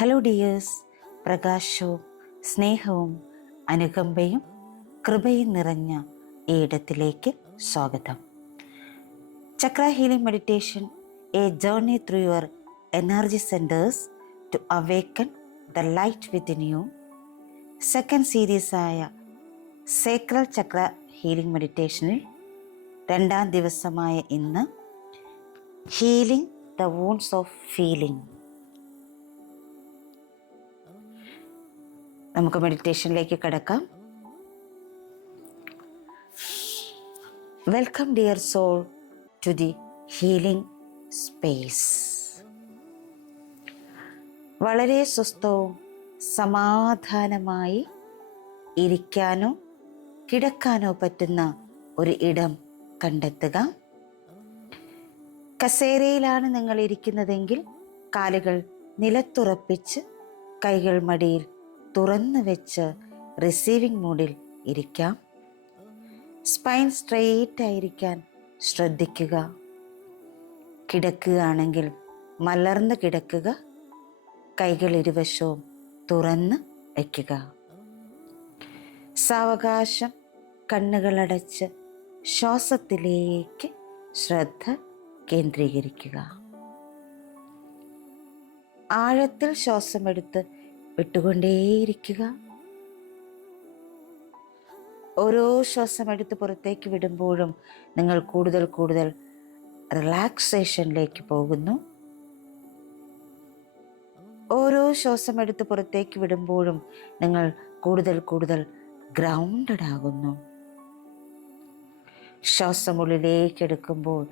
Hello dears, പ്രകാശവും സ്നേഹവും അനുകമ്പയും കൃപയും നിറഞ്ഞ ഈ ഇടത്തിലേക്ക് സ്വാഗതം. Chakra healing meditation, a journey through your energy centres to awaken the light within you. Second സീരീസായ സേക്രൽ ചക്ര ഹീലിംഗ് മെഡിറ്റേഷനിൽ രണ്ടാം ദിവസമായ ഇന്ന് healing the wounds of feeling. നമുക്ക് മെഡിറ്റേഷനിലേക്ക് കടക്കാം. Welcome dear soul to the healing space. വളരെ സ്വസ്ഥവും സമാധാനമായി ഇരിക്കാനോ കിടക്കാനോ പറ്റുന്ന ഒരു ഇടം കണ്ടെത്തുക. കസേരയിലാണ് നിങ്ങൾ ഇരിക്കുന്നതെങ്കിൽ കാലുകൾ നിലത്തുറപ്പിച്ച് കൈകൾ മടിയിൽ തുറന്നു വെച്ച് റിസീവിംഗ് മൂഡിൽ ഇരിക്കാം. സ്പൈൻ സ്ട്രെയിറ്റ് ആയിരിക്കാൻ ശ്രദ്ധിക്കുക. കിടക്കുകയാണെങ്കിൽ മലർന്ന് കിടക്കുക. കൈകൾ ഇരുവശവും തുറന്ന് വയ്ക്കുക. സാവകാശം കണ്ണുകളടച്ച് ശ്വാസത്തിലേക്ക് ശ്രദ്ധ കേന്ദ്രീകരിക്കുക. ആഴത്തിൽ ശ്വാസമെടുത്ത് വിട്ടുകൊണ്ടേയിരിക്കുക. ഓരോ ശ്വാസമെടുത്ത് പുറത്തേക്ക് വിടുമ്പോഴും നിങ്ങൾ കൂടുതൽ കൂടുതൽ റിലാക്സേഷനിലേക്ക് പോകുന്നു. ഓരോ ശ്വാസമെടുത്ത് പുറത്തേക്ക് വിടുമ്പോഴും നിങ്ങൾ കൂടുതൽ കൂടുതൽ ഗ്രൗണ്ടഡ് ആകുന്നു. ശ്വാസമുള്ളിലേക്ക് എടുക്കുമ്പോൾ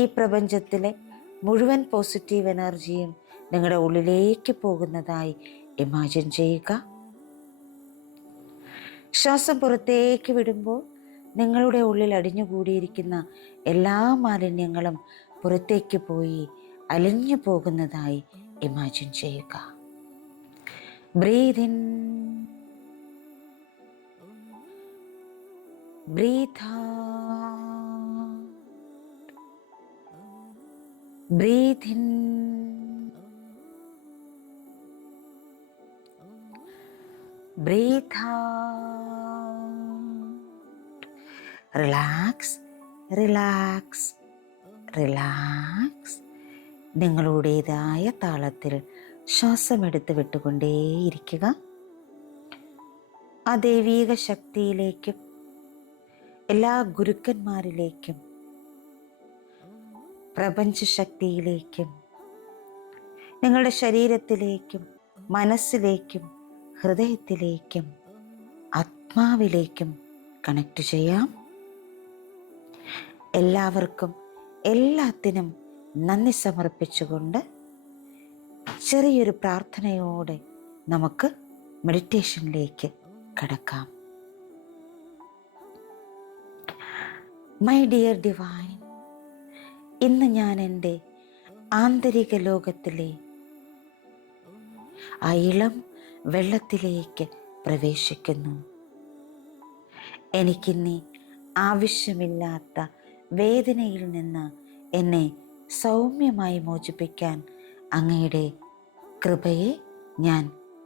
ഈ പ്രപഞ്ചത്തിലെ മുഴുവൻ പോസിറ്റീവ് എനർജിയും നിങ്ങളുടെ ഉള്ളിലേക്ക് പോകുന്നതായി ഇമാജിൻ ചെയ്യുക. ശ്വാസം പുറത്തേക്ക് വിടുമ്പോൾ നിങ്ങളുടെ ഉള്ളിൽ അടിഞ്ഞുകൂടിയിരിക്കുന്ന എല്ലാ മാലിന്യങ്ങളും പുറത്തേക്ക് പോയി അലിഞ്ഞു പോകുന്നതായി ഇമാജിൻ ചെയ്യുക. Breathe in, breathe out, breathe in, breathe out. Relax, relax, relax. നിങ്ങളുടേതായ താളത്തിൽ ശ്വാസമെടുത്ത് വിട്ടുകൊണ്ടേയിരിക്കുക. ആ ദൈവീക ശക്തിയിലേക്കും എല്ലാ ഗുരുക്കന്മാരിലേക്കും പ്രപഞ്ചശക്തിയിലേക്കും നിങ്ങളുടെ ശരീരത്തിലേക്കും മനസ്സിലേക്കും ഹൃദയത്തിലേക്കും ആത്മാവിലേക്കും കണക്ട് ചെയ്യാം. എല്ലാവർക്കും എല്ലാത്തിനും നന്ദി സമർപ്പിച്ചുകൊണ്ട് ചെറിയൊരു പ്രാർത്ഥനയോടെ നമുക്ക് മെഡിറ്റേഷനിലേക്ക് കടക്കാം. മൈ ഡിയർ ഡിവൈൻ, ഇന്ന് ഞാൻ എൻ്റെ ആന്തരിക ലോകത്തിലെ ആ ഇളം വെള്ളത്തിലേക്ക് പ്രവേശിക്കുന്നു. എനിക്കിനി ആവശ്യമില്ലാത്ത വേദനയിൽ നിന്ന് എന്നെ സൗമ്യമായി മോചിപ്പിക്കാൻ അങ്ങയുടെ കൃപയെ ഞാൻ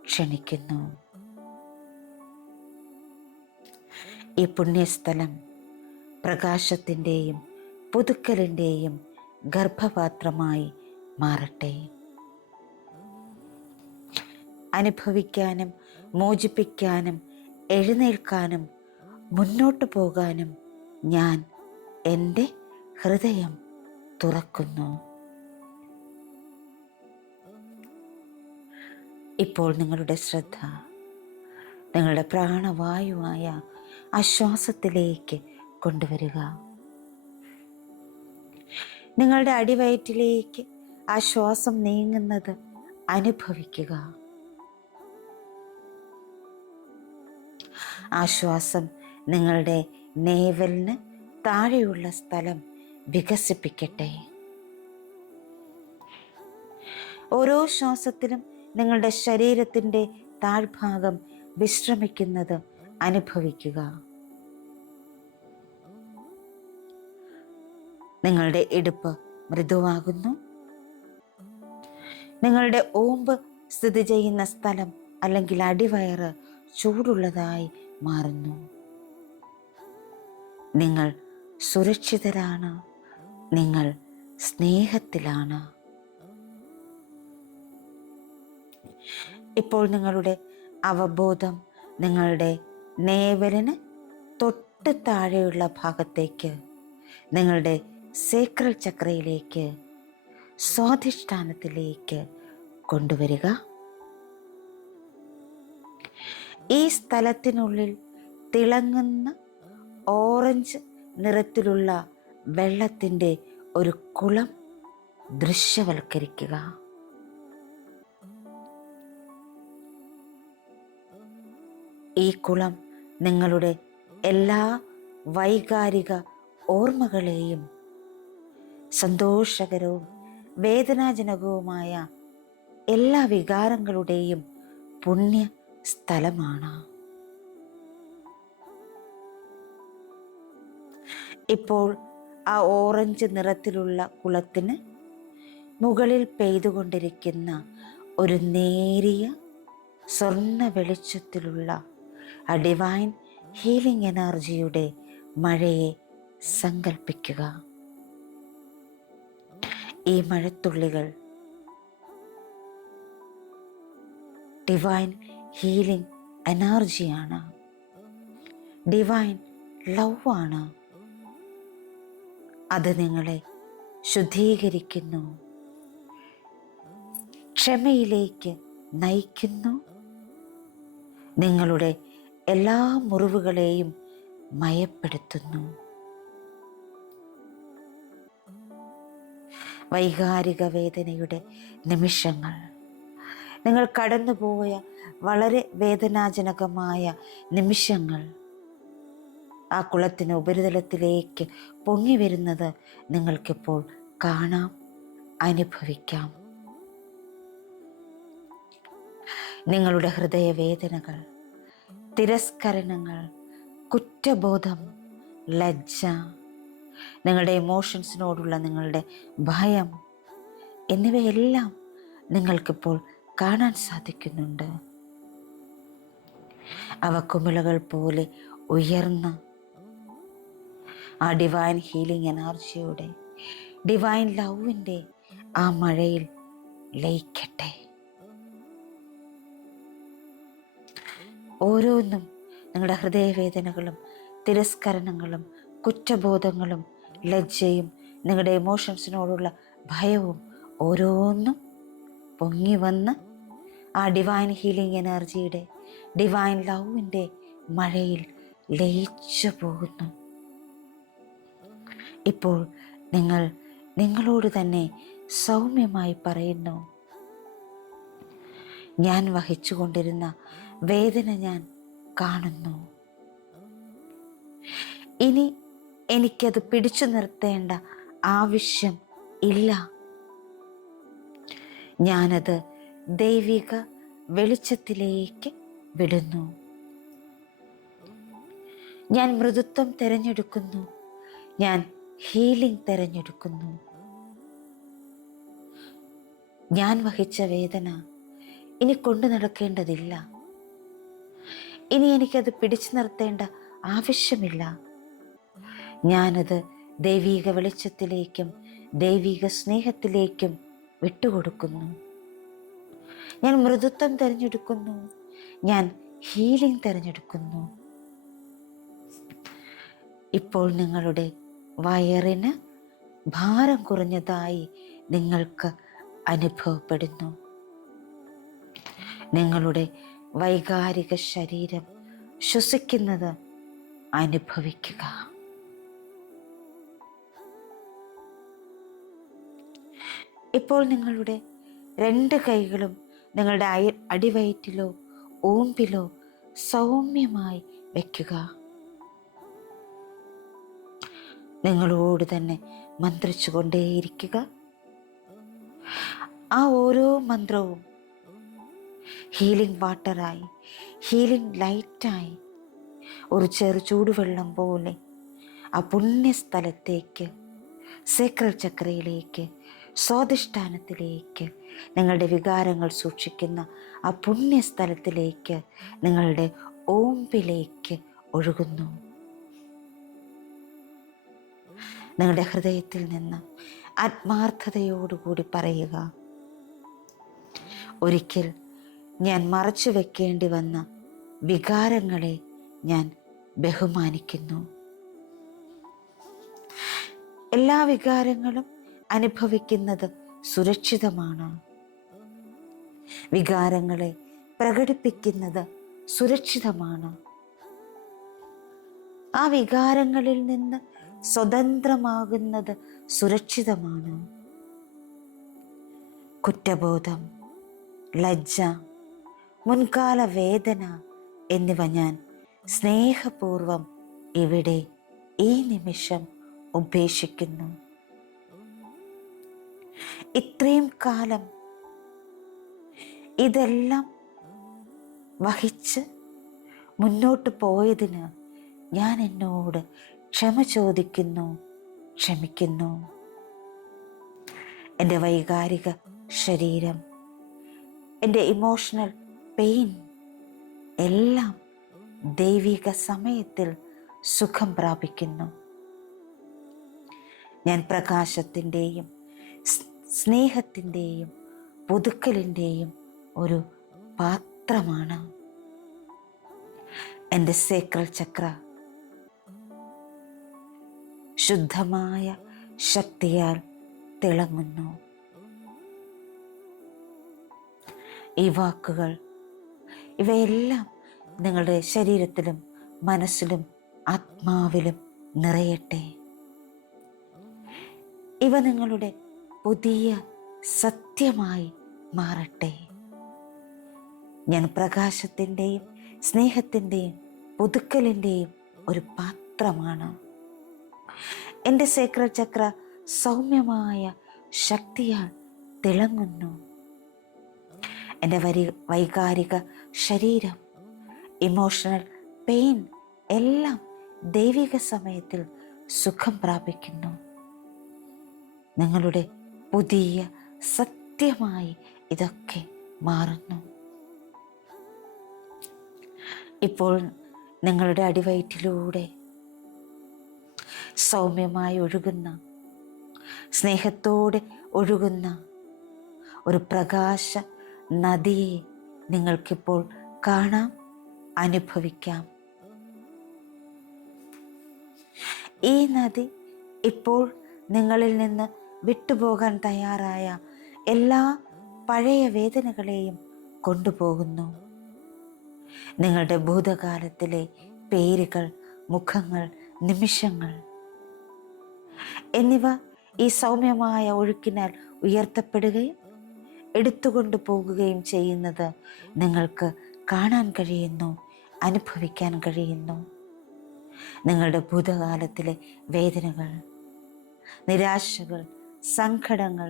ക്ഷണിക്കുന്നു. ഈ പുണ്യസ്ഥലം പ്രകാശത്തിൻ്റെയും പുതുക്കലിൻ്റെയും ഗർഭപാത്രമായി മാറട്ടെ. അനുഭവിക്കാനും മോചിപ്പിക്കാനും എഴുന്നേൽക്കാനും മുന്നോട്ട് പോകാനും ഞാൻ എൻ്റെ ഹൃദയം തുറക്കുന്നു. ഇപ്പോൾ നിങ്ങളുടെ ശ്രദ്ധ നിങ്ങളുടെ പ്രാണവായുവായ ആശ്വാസത്തിലേക്ക് കൊണ്ടുവരിക. നിങ്ങളുടെ അടിവയറ്റിലേക്ക് ആശ്വാസം നീങ്ങുന്നത് അനുഭവിക്കുക. ആശ്വാസം നിങ്ങളുടെ നേവലിന് താഴെയുള്ള സ്ഥലം വികസിപ്പിക്കട്ടെ. ഓരോ ശ്വാസത്തിലും നിങ്ങളുടെ ശരീരത്തിൻ്റെ താഴ്ഭാഗം വിശ്രമിക്കുന്നത് അനുഭവിക്കുക. നിങ്ങളുടെ ഇടുപ്പ് മൃദുവാകുന്നു. നിങ്ങളുടെ ഓമ്പ് സ്ഥിതി ചെയ്യുന്ന സ്ഥലം അല്ലെങ്കിൽ അടിവയറ് ചൂടുള്ളതായി മാറുന്നു. നിങ്ങൾ സുരക്ഷിതരാണ്. നിങ്ങൾ സ്നേഹത്തിലാണ്. ഇപ്പോൾ നിങ്ങളുടെ അവബോധം നിങ്ങളുടെ നേവലിന് തൊട്ട് താഴെയുള്ള ഭാഗത്തേക്ക്, നിങ്ങളുടെ സേക്രൽ ചക്രയിലേക്ക്, സ്വാധിഷ്ഠാനത്തിലേക്ക് കൊണ്ടുവരിക. ഈ സ്ഥലത്തിനുള്ളിൽ തിളങ്ങുന്ന ഓറഞ്ച് നിറത്തിലുള്ള വെള്ളത്തിൻ്റെ ഒരു കുളം ദൃശ്യവൽക്കരിക്കുക. ഈ കുളം നിങ്ങളുടെ എല്ലാ വൈകാരിക ഓർമ്മകളെയും സന്തോഷകരവും വേദനാജനകവുമായ എല്ലാ വികാരങ്ങളുടെയും പുണ്യ സ്ഥലമാണ്. ഇപ്പോൾ ആ ഓറഞ്ച് നിറത്തിലുള്ള കുളത്തിന് മുകളിൽ പെയ്തുകൊണ്ടിരിക്കുന്ന ഒരു നേരിയ സ്വർണ്ണ വെളിച്ചത്തിലുള്ള ആ ഡിവൈൻ ഹീലിംഗ് എനർജിയുടെ മഴയെ സങ്കൽപ്പിക്കുക. ഈ മഴത്തുള്ളികൾ ഡിവൈൻ ഹീലിംഗ് എനർജിയാണ്, ഡിവൈൻ ലവ് ആണ്. അത് നിങ്ങളെ ശുദ്ധീകരിക്കുന്നു, ക്ഷമയിലേക്ക് നയിക്കുന്നു, നിങ്ങളുടെ എല്ലാ മുറിവുകളെയും മയപ്പെടുത്തുന്നു. വൈകാരിക വേദനയുടെ നിമിഷങ്ങൾ, നിങ്ങൾ കടന്നുപോയ വളരെ വേദനാജനകമായ നിമിഷങ്ങൾ ആ കുളത്തിന് ഉപരിതലത്തിലേക്ക് പൊങ്ങി വരുന്നത് നിങ്ങൾക്കിപ്പോൾ കാണാം, അനുഭവിക്കാം. നിങ്ങളുടെ ഹൃദയവേദനകൾ, തിരസ്കരണങ്ങൾ, കുറ്റബോധം, ലജ്ജ, നിങ്ങളുടെ ഇമോഷൻസിനോടുള്ള നിങ്ങളുടെ ഭയം എന്നിവയെല്ലാം നിങ്ങൾക്കിപ്പോൾ കാണാൻ സാധിക്കുന്നുണ്ട്. അവ കുമിളകൾ പോലെ ഉയർന്ന ആ ഡിവൈൻ ഹീലിംഗ് എനർജിയുടെ, ഡിവൈൻ ലവിൻ്റെ ആ മഴയിൽ ലയിക്കട്ടെ. ഓരോന്നും നിങ്ങളുടെ ഹൃദയവേദനകളും തിരസ്കരണങ്ങളും കുറ്റബോധങ്ങളും ലജ്ജയും നിങ്ങളുടെ ഇമോഷൻസിനോടുള്ള ഭയവും ഓരോന്നും പൊങ്ങി വന്ന് ആ ഡിവൈൻ ഹീലിംഗ് എനർജിയുടെ, ഡിവൈൻ ലവിൻ്റെ മഴയിൽ ലയിച്ചു പോകുന്നു. ഇപ്പോൾ നിങ്ങൾ നിങ്ങളോട് തന്നെ സൗമ്യമായി പറയുന്നു, ഞാൻ വഹിച്ചുകൊണ്ടിരുന്ന വേദന ഞാൻ കാണുന്നു. ഇനി എനിക്കത് പിടിച്ചു നിർത്തേണ്ട ആവശ്യം ഇല്ല. ഞാനത് ദൈവിക വെളിച്ചത്തിലേക്ക് വിടുന്നു. ഞാൻ മൃദുത്വം തിരഞ്ഞെടുക്കുന്നു. ഞാൻ ഹീലിംഗ് തിരഞ്ഞെടുക്കുന്നു. ഞാൻ വഹിച്ച വേദന ഇനി കൊണ്ടു നടക്കേണ്ടതില്ല. ഇനി എനിക്കത് പിടിച്ചു നിർത്തേണ്ട ആവശ്യമില്ല. ഞാനത് ദൈവിക വെളിച്ചത്തിലേക്കും ദൈവിക സ്നേഹത്തിലേക്കും വിട്ടുകൊടുക്കുന്നു. ഞാൻ മൃദുത്വം തിരഞ്ഞെടുക്കുന്നു. ഞാൻ ഹീലിംഗ് തിരഞ്ഞെടുക്കുന്നു. ഇപ്പോൾ നിങ്ങളുടെ വയറിന് ഭാരം കുറഞ്ഞതായി നിങ്ങൾക്ക് അനുഭവപ്പെടുന്നു. നിങ്ങളുടെ വൈകാരിക ശരീരം ശ്വസിക്കുന്നത് അനുഭവിക്കുക. ഇപ്പോൾ നിങ്ങളുടെ 2 കൈകളും നിങ്ങളുടെ അടിവയറ്റിലോ ഊമ്പിലോ സൗമ്യമായി വയ്ക്കുക. നിങ്ങളോട് തന്നെ മന്ത്രിച്ചു കൊണ്ടേയിരിക്കുക. ആ ഓരോ മന്ത്രവും ഹീലിംഗ് വാട്ടറായി, ഹീലിംഗ് ലൈറ്റായി, ഒരു ചെറു ചൂടുവെള്ളം പോലെ ആ പുണ്യസ്ഥലത്തേക്ക് സേക്രൽ ചക്രയിലേക്ക്, സ്വാധിഷ്ഠാനത്തിലേക്ക്, നിങ്ങളുടെ വികാരങ്ങൾ സൂക്ഷിക്കുന്ന ആ പുണ്യസ്ഥലത്തിലേക്ക്, നിങ്ങളുടെ ഓമ്പിലേക്ക് ഒഴുകുന്നു. നിങ്ങളുടെ ഹൃദയത്തിൽ നിന്ന് ആത്മാർത്ഥതയോടുകൂടി പറയുക, ഒരിക്കൽ ഞാൻ മറച്ചു വെക്കേണ്ടി വന്ന വികാരങ്ങളെ ഞാൻ ബഹുമാനിക്കുന്നു. എല്ലാ വികാരങ്ങളും അനുഭവിക്കുന്നത് സുരക്ഷിതമാണ്. വികാരങ്ങളെ പ്രകടിപ്പിക്കുന്നത് സുരക്ഷിതമാണ്. ആ വികാരങ്ങളിൽ നിന്ന് സ്വതന്ത്രമാകുന്നത് സുരക്ഷിതമാണ്. കുറ്റബോധം, ലജ്ജ, മുൻകാല വേദന എന്നിവ ഞാൻ സ്നേഹപൂർവം ഇവിടെ ഈ നിമിഷം ഉപേക്ഷിക്കുന്നു. ഇത്രയും കാലം ഇതെല്ലാം വഹിച്ച് മുന്നോട്ട് പോയതിന് ഞാൻ എന്നോട് ക്ഷമ ചോദിക്കുന്നു, ക്ഷമിക്കുന്നു. എൻ്റെ വൈകാരിക ശരീരം, എൻ്റെ ഇമോഷണൽ പെയിൻ എല്ലാം ദൈവിക സമയത്തിൽ സുഖം പ്രാപിക്കുന്നു. ഞാൻ പ്രകാശത്തിൻ്റെയും സ്നേഹത്തിൻ്റെയും പുതുക്കലിൻ്റെയും ഒരു പാത്രമാണ്. എൻ്റെ സേക്രൽ ചക്ര ശുദ്ധമായ ശക്തിയാൽ തിളങ്ങുന്നു. ഈ വാക്കുകൾ, ഇവയെല്ലാം നിങ്ങളുടെ ശരീരത്തിലും മനസ്സിലും ആത്മാവിലും നിറയട്ടെ. ഇവ നിങ്ങളുടെ പുതിയ സത്യമായി മാറട്ടെ. ഞാൻ പ്രകാശത്തിൻ്റെയും സ്നേഹത്തിൻ്റെയും പുതുക്കലിൻ്റെയും ഒരു പാത്രമാണ്. എൻ്റെ സേക്രൽ ചക്ര സൗമ്യമായ ശക്തിയാൽ തിളങ്ങുന്നു. എൻ്റെ വൈകാരിക ശരീരം, ഇമോഷണൽ പെയിൻ എല്ലാം ദൈവിക സമയത്തിൽ സുഖം പ്രാപിക്കുന്നു. നിങ്ങളുടെ പുതിയ സത്യമായി ഇതൊക്കെ മാറുന്നു. ഇപ്പോൾ നിങ്ങളുടെ അടിവയറ്റിലൂടെ സൗമ്യമായി ഒഴുകുന്ന, സ്നേഹത്തോടെ ഒഴുകുന്ന ഒരു പ്രകാശ നദിയെ നിങ്ങൾക്കിപ്പോൾ കാണാം, അനുഭവിക്കാം. ഈ നദി ഇപ്പോൾ നിങ്ങളിൽ നിന്ന് വിട്ടുപോകാൻ തയ്യാറായ എല്ലാ പഴയ വേദനകളെയും കൊണ്ടുപോകുന്നു. നിങ്ങളുടെ ഭൂതകാലത്തിലെ പേരുകൾ, മുഖങ്ങൾ, നിമിഷങ്ങൾ എന്നിവ ഈ സൗമ്യമായ ഒഴുക്കിനാൽ ഉയർത്തപ്പെടുകയും എടുത്തുകൊണ്ടു പോകുകയും ചെയ്യുന്നത് നിങ്ങൾക്ക് കാണാൻ കഴിയുന്നു, അനുഭവിക്കാൻ കഴിയുന്നു. നിങ്ങളുടെ ഭൂതകാലത്തിലെ വേദനകൾ, നിരാശകൾ, സങ്കടങ്ങൾ,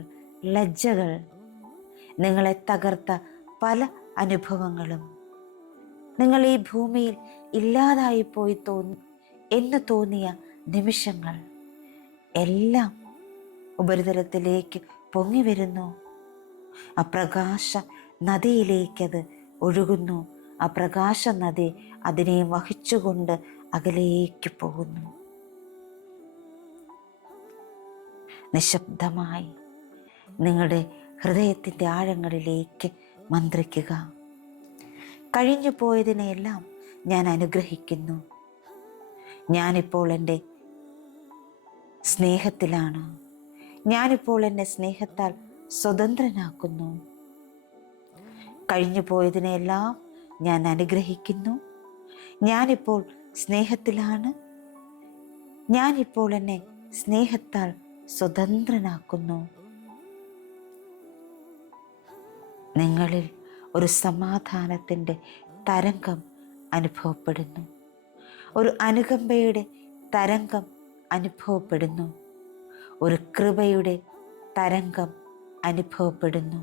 ലജ്ജകൾ, നിങ്ങളെ തകർത്ത പല അനുഭവങ്ങളും, നിങ്ങൾ ഈ ഭൂമിയിൽ ഇല്ലാതായിപ്പോയി എന്ന് തോന്നിയ നിമിഷങ്ങൾ എല്ലാം ഉപരിതലത്തിലേക്ക് പൊങ്ങി വരുന്നു. ആ പ്രകാശ നദിയിലേക്കത് ഒഴുകുന്നു. ആ പ്രകാശ നദി അതിനെ വഹിച്ചുകൊണ്ട് അകലേക്ക് പോകുന്നു. നിശബ്ദമായി നിങ്ങളുടെ ഹൃദയത്തിൻ്റെ ആഴങ്ങളിലേക്ക് മന്ത്രിക്കുക. കഴിഞ്ഞു പോയതിനെയെല്ലാം ഞാൻ അനുഗ്രഹിക്കുന്നു. ഞാനിപ്പോൾ എൻ്റെ സ്നേഹത്തിലാണ്. ഞാനിപ്പോൾ എന്നെ സ്നേഹത്താൽ സ്വതന്ത്രനാക്കുന്നു. കഴിഞ്ഞു പോയതിനെല്ലാം ഞാൻ അനുഗ്രഹിക്കുന്നു. ഞാനിപ്പോൾ സ്നേഹത്തിലാണ്. ഞാനിപ്പോൾ എന്നെ സ്നേഹത്താൽ സ്വതന്ത്രനാക്കുന്നു. നിങ്ങളിൽ ഒരു സമാധാനത്തിൻ്റെ തരംഗം അനുഭവപ്പെടുന്നു. ഒരു അനുകമ്പയുടെ തരംഗം അനുഭവപ്പെടുന്നു. ഒരു കൃപയുടെ തരംഗം അനുഭവപ്പെടുന്നു.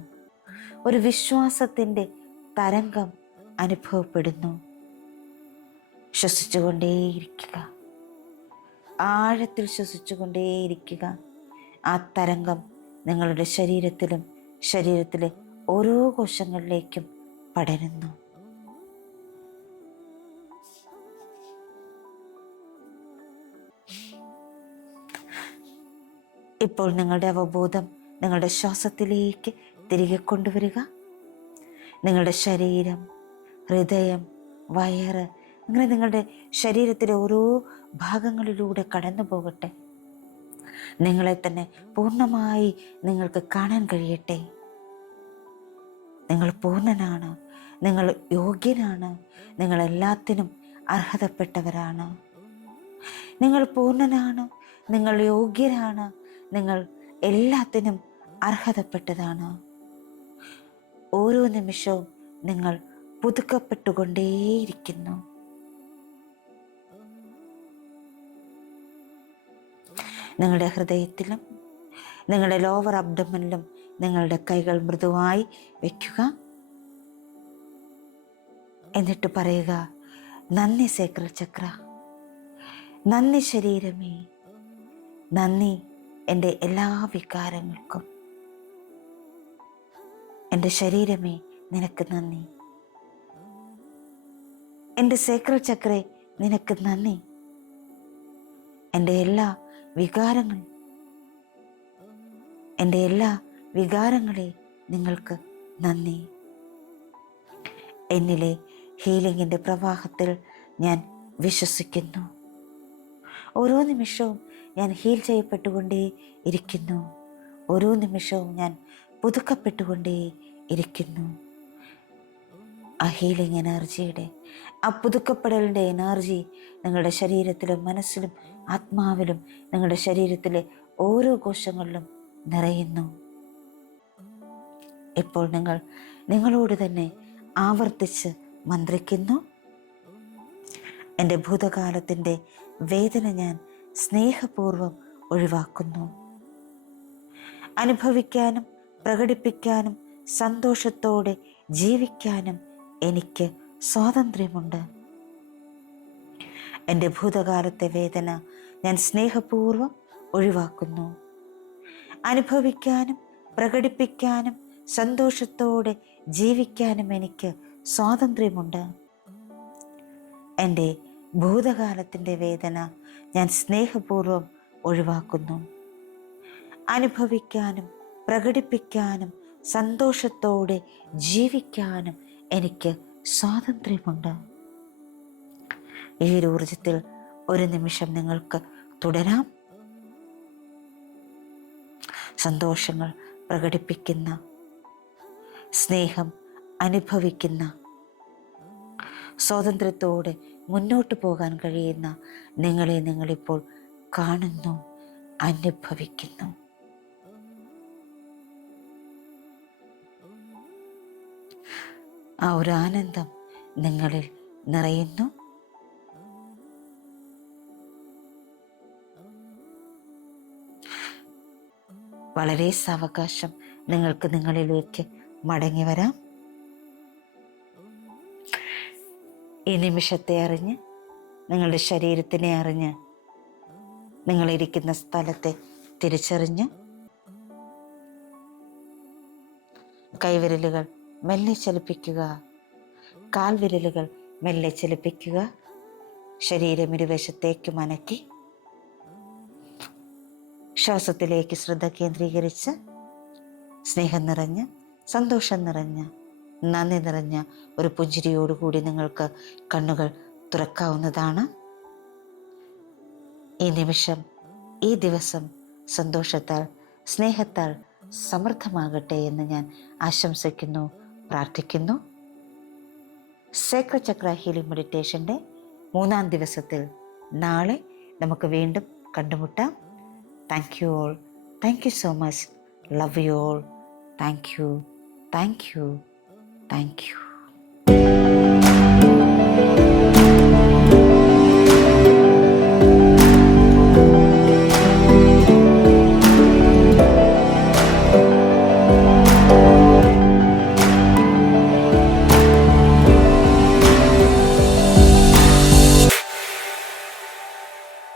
ഒരു വിശ്വാസത്തിൻ്റെ തരംഗം അനുഭവപ്പെടുന്നു. ശ്വസിച്ചുകൊണ്ടേയിരിക്കുക. ആഴത്തിൽ ശ്വസിച്ചുകൊണ്ടേയിരിക്കുക. ആ തരംഗം നിങ്ങളുടെ ശരീരത്തിലെ ഓരോ കോശങ്ങളിലേക്കും പടരുന്നു. ഇപ്പോൾ നിങ്ങളുടെ അവബോധം നിങ്ങളുടെ ശ്വാസത്തിലേക്ക് തിരികെ കൊണ്ടുവരിക. നിങ്ങളുടെ ശരീരം, ഹൃദയം, വയറ്, അങ്ങനെ നിങ്ങളുടെ ശരീരത്തിലെ ഓരോ ഭാഗങ്ങളിലൂടെ കടന്നു പോകട്ടെ. നിങ്ങളെ തന്നെ പൂർണ്ണമായി നിങ്ങൾക്ക് കാണാൻ കഴിയട്ടെ. നിങ്ങൾ പൂർണ്ണനാണ്, നിങ്ങൾ യോഗ്യനാണ്, നിങ്ങൾ എല്ലാത്തിനും അർഹതപ്പെട്ടവരാണ്. നിങ്ങൾ പൂർണ്ണനാണ്, നിങ്ങൾ യോഗ്യരാണ്, നിങ്ങൾ എല്ലാത്തിനും അർഹതപ്പെട്ടതാണ്. ഓരോ നിമിഷവും നിങ്ങൾ പുതുക്കപ്പെട്ടുകൊണ്ടേയിരിക്കുന്നു. നിങ്ങളുടെ ഹൃദയത്തിലും നിങ്ങളുടെ ലോവർ അബ്ഡമനിലും നിങ്ങളുടെ കൈകൾ മൃദുവായി വയ്ക്കുക. എന്നിട്ട് പറയുക, നന്ദി സേക്രൽ ചക്ര, നന്ദി ശരീരമേ, നന്ദി എൻ്റെ എല്ലാ വികാരങ്ങൾക്കും. എൻ്റെ ശരീരമേ നിനക്ക് നന്ദി, എൻ്റെ സേക്രൽ ചക്രേ നിനക്ക് നന്ദി, എൻ്റെ എല്ലാ വികാരങ്ങളെ നിങ്ങൾക്ക് നന്ദി. എന്നിലെ ഹീലിംഗിൻ്റെ പ്രവാഹത്തിൽ ഞാൻ വിശ്വസിക്കുന്നു. ഓരോ നിമിഷവും ഞാൻ ഹീൽ ചെയ്യപ്പെട്ടുകൊണ്ടേ ഇരിക്കുന്നു. ഓരോ നിമിഷവും ഞാൻ പുതുക്കപ്പെട്ടുകൊണ്ടേ ഇരിക്കുന്നു. ആ ഹീലിംഗ് എനർജിയുടെ, ആ പുതുക്കപ്പെടലിൻ്റെ എനർജി നിങ്ങളുടെ ശരീരത്തിലും മനസ്സിലും ആത്മാവിലും നിങ്ങളുടെ ശരീരത്തിലെ ഓരോ കോശങ്ങളിലും നിറയുന്നു. ഇപ്പോൾ നിങ്ങളോട് തന്നെ ആവർത്തിച്ച് മന്ത്രിക്കുന്നു. എൻ്റെ ഭൂതകാലത്തിൻ്റെ വേദന ഞാൻ സ്നേഹപൂർവ്വം ഒഴിവാക്കുന്നു. അനുഭവിക്കാനും പ്രകടിപ്പിക്കാനും സന്തോഷത്തോടെ ജീവിക്കാനും എനിക്ക് സ്വാതന്ത്ര്യമുണ്ട്. എൻ്റെ ഭൂതകാലത്തെ വേദന ഞാൻ സ്നേഹപൂർവ്വം ഒഴിവാക്കുന്നു. അനുഭവിക്കാനും പ്രകടിപ്പിക്കാനും സന്തോഷത്തോടെ ജീവിക്കാനും എനിക്ക് സ്വാതന്ത്ര്യമുണ്ട്. എൻ്റെ ഭൂതകാലത്തിൻ്റെ വേദന ഞാൻ സ്നേഹപൂർവ്വം ഒഴിവാക്കുന്നു. അനുഭവിക്കാനും പ്രകടിപ്പിക്കാനും സന്തോഷത്തോടെ ജീവിക്കാനും എനിക്ക് സ്വാതന്ത്ര്യമുണ്ട്. ഈ ഊർജത്തിൽ ഒരു നിമിഷം നിങ്ങൾക്ക് തുടരാം. സന്തോഷങ്ങൾ പ്രകടിപ്പിക്കുന്ന, സ്നേഹം അനുഭവിക്കുന്ന, സ്വാതന്ത്ര്യത്തോടെ മുന്നോട്ട് പോകാൻ കഴിയുന്ന നിങ്ങളെ നിങ്ങളിപ്പോൾ കാണുന്നു, അനുഭവിക്കുന്നു. ആ ഒരു ആനന്ദം നിങ്ങളിൽ നിറയുന്നു. വളരെ സാവകാശം നിങ്ങൾക്ക് നിങ്ങളിലേക്ക് മടങ്ങി വരാം. ഈ നിമിഷത്തെ അറിഞ്ഞ്, നിങ്ങളുടെ ശരീരത്തിനെ അറിഞ്ഞ്, നിങ്ങളിരിക്കുന്ന സ്ഥലത്തെ തിരിച്ചറിഞ്ഞ് കൈവിരലുകൾ മെല്ലെ ചലിപ്പിക്കുക, കാൽവിരലുകൾ മെല്ലെ ചലിപ്പിക്കുക. ശരീരം ഇരുവശത്തേക്ക് അനക്കി ശ്വാസത്തിലേക്ക് ശ്രദ്ധ കേന്ദ്രീകരിച്ച് സ്നേഹം നിറഞ്ഞ്, സന്തോഷം നിറഞ്ഞ്, നന്ദി നിറഞ്ഞ ഒരു പുഞ്ചിരിയോടുകൂടി നിങ്ങൾക്ക് കണ്ണുകൾ തുറക്കാവുന്നതാണ്. ഈ നിമിഷം, ഈ ദിവസം സന്തോഷത്താൽ, സ്നേഹത്താൽ സമൃദ്ധമാകട്ടെ എന്ന് ഞാൻ ആശംസിക്കുന്നു, പ്രാർത്ഥിക്കുന്നു. സേക്രഡ് ചക്ര ഹീലിംഗ് മെഡിറ്റേഷൻ്റെ 3-ാം ദിവസത്തിൽ നാളെ നമുക്ക് വീണ്ടും കണ്ടുമുട്ടാം. Thank you all. Thank you so much. Love you all. Thank you. Thank you. Thank you.